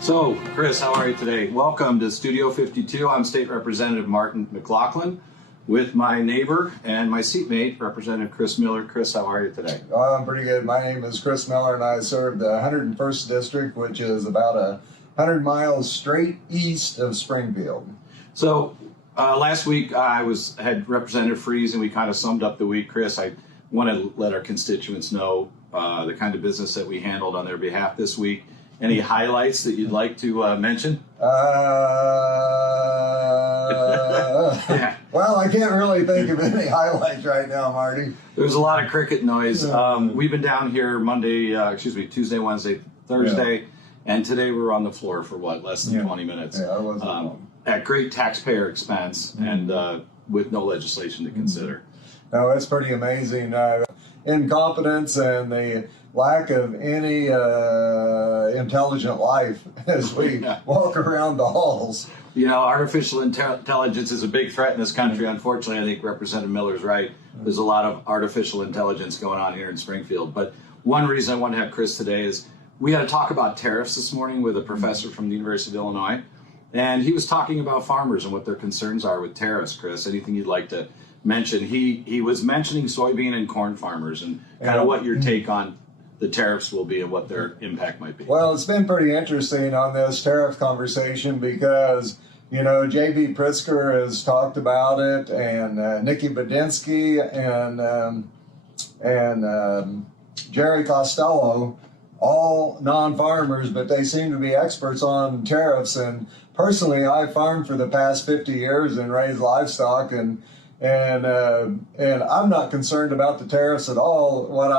So, Chris, how are you today? Welcome to Studio 52. I'm State Representative Martine McLaughlin with my neighbor and my seatmate, Representative Chris Miller. Chris, how are you today? Oh, I'm pretty good. My name is Chris Miller, and I serve the 101st District, which is about 100 miles straight east of Springfield. So, last week I had Representative Freeze, and we kind of summed up the week. Chris, I want to let our constituents know the kind of business that we handled on their behalf this week. Any highlights that you'd like to mention? Yeah. Well, I can't really think of any highlights right now, Marty. There was a lot of cricket noise. We've been down here Tuesday, Wednesday, Thursday, and today we were on the floor for less than 20 minutes. Yeah, that wasn't long. At great taxpayer expense and with no legislation to consider. No, it's pretty amazing. Incompetence and the lack of any intelligent life as we walk around the halls. You know, artificial intelligence is a big threat in this country. Unfortunately, I think Representative Miller's right. There's a lot of artificial intelligence going on here in Springfield. But one reason I want to have Chris today is we had to talk about tariffs this morning with a professor from the University of Illinois. And he was talking about farmers and what their concerns are with tariffs. Chris, anything you'd like to mention? He was mentioning soybean and corn farmers and kind of what your take on the tariffs will be and what their impact might be. Well, it's been pretty interesting on this tariff conversation because, you know, J.B. Pritzker has talked about it, and Nikki Bedinsky and Jerry Costello, all non-farmers, but they seem to be experts on tariffs. And personally, I farmed for the past 50 years and raised livestock, and I'm not concerned about the tariffs at all. What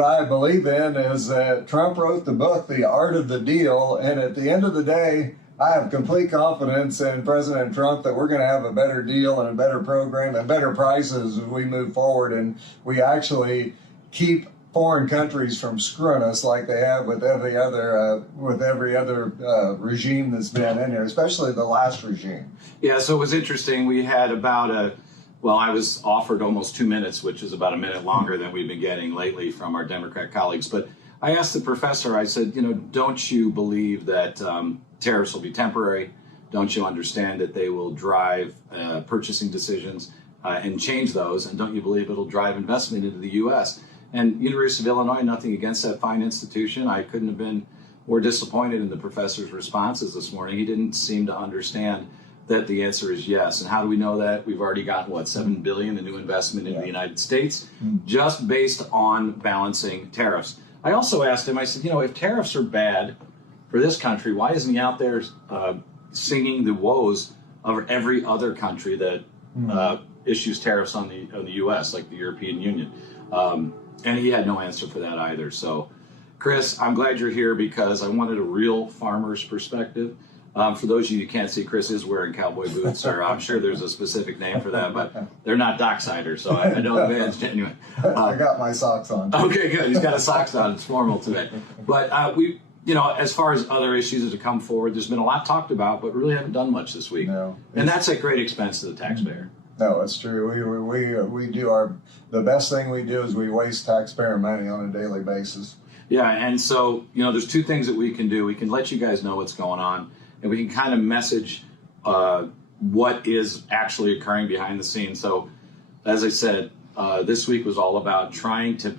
I believe in is that Trump wrote the book, The Art of the Deal, and at the end of the day, I have complete confidence in President Trump that we're going to have a better deal and a better program and better prices as we move forward, and we actually keep foreign countries from screwing us like they have with every other regime that's been in here, especially the last regime. Yeah, so it was interesting. We had about I was offered almost 2 minutes, which is about a minute longer than we've been getting lately from our Democrat colleagues. But I asked the professor, I said, you know, don't you believe that tariffs will be temporary? Don't you understand that they will drive purchasing decisions and change those? And don't you believe it'll drive investment into the U.S.? And University of Illinois, nothing against that fine institution. I couldn't have been more disappointed in the professor's responses this morning. He didn't seem to understand that the answer is yes. And how do we know that? We've already gotten, $7 billion in new investment in the United States, just based on balancing tariffs. I also asked him, I said, you know, if tariffs are bad for this country, why isn't he out there singing the woes of every other country that issues tariffs on the U.S., like the European Union? And he had no answer for that either. So, Chris, I'm glad you're here because I wanted a real farmer's perspective. For those of you who can't see, Chris is wearing cowboy boots, or I'm sure there's a specific name for that, but they're not docksiders, so I know the man's genuine. I got my socks on. Okay, good. He's got his socks on. It's formal today. But you know, as far as other issues that have come forward, there's been a lot talked about, but really haven't done much this week. No, and that's at great expense to the taxpayer. No, that's true. We do the best thing we do is we waste taxpayer money on a daily basis. Yeah, and so, you know, there's two things that we can do. We can let you guys know what's going on, and we can kind of message what is actually occurring behind the scenes. So, as I said, this week was all about trying to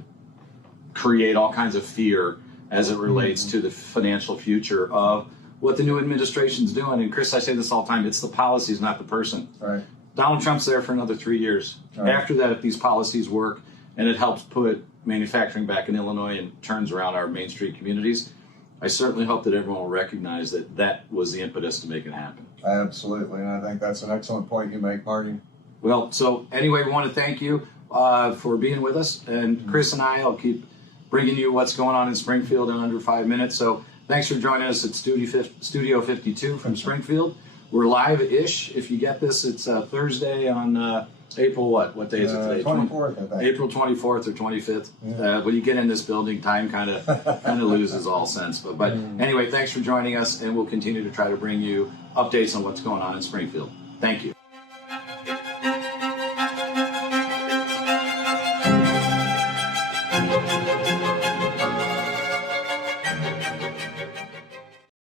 create all kinds of fear as it relates to the financial future of what the new administration's doing. And Chris, I say this all the time, it's the policies, not the person. Right. Donald Trump's there for another 3 years. Right. After that, if these policies work and it helps put manufacturing back in Illinois and turns around our Main Street communities, I certainly hope that everyone will recognize that that was the impetus to make it happen. Absolutely, and I think that's an excellent point you make, Marty. Well, so anyway, we want to thank you for being with us, and Chris and I'll keep bringing you what's going on in Springfield in under 5 minutes. So thanks for joining us at Studio 52 from Springfield. We're live-ish. If you get this, it's Thursday on April what? What day is it today? 24th, I think. April 24th or 25th. Yeah. When you get in this building, time kind of loses all sense. But anyway, thanks for joining us, and we'll continue to try to bring you updates on what's going on in Springfield. Thank you.